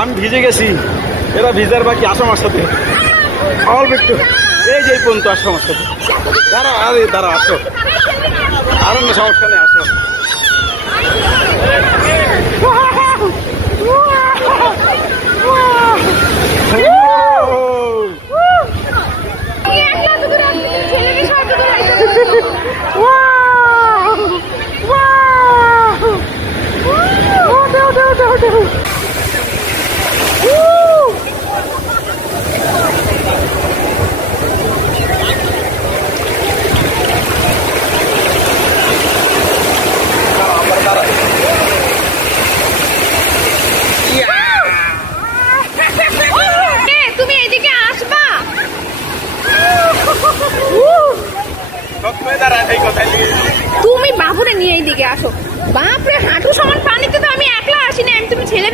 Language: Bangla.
আমি ভিজে গেছি, এরা ভিজার বাকি। আসো আমার সাথে অল্প একটু, এই যে পর্যন্ত আসো আমার সাথে। দাঁড়া, আরে দাঁড়া, আসো। আর না, সমস্যা নেই, আসো। তুমি বাবুরে নিয়ে এইদিকে আসো। বাপরে, হাঁটু সমান পানিতে তো আমি একলা আসি না, তুমি ছেলে